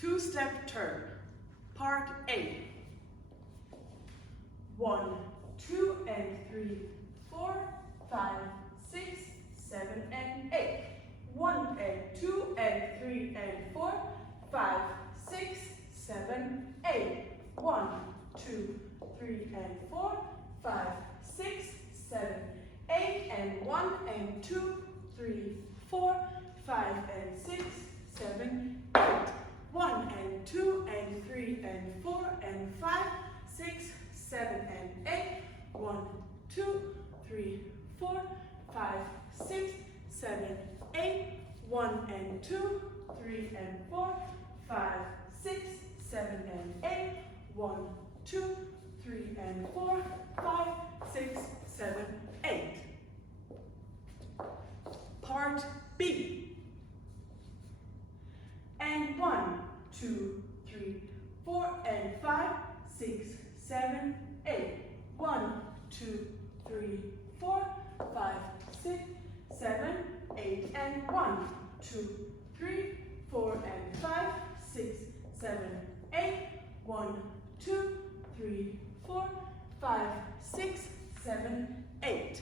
Two-step turn. Part A. 1, 2, and 3, 4, 5, 6, 7, and 8. 1 and 2 and 3 and 4, 5, 6, 7, 8. 1, 2, 3 and 4, 5, 6, 7, 8, and 1 and 2, 3, 4, 5 and 6, 7, 8. 1 and 2 and 3 and 4 and 5, 6, 7 and 8. 1, 2, 3, 4, 5, 6, 7, 8. 1 and 2, 3 and 4, 5, 6, 7 and 8. 1, 2, 3 and 4, 5, 6, 7, 8. Part B. And 1, 2, 3, 4 and 5, 6, 7, 8. 1, 2, 3, 4, 5, 6, 7, 8, and 1, 2, 3, 4 and 5, 6, 7, 8. 1, 2, 3, 4, 5, 6, 7, 8.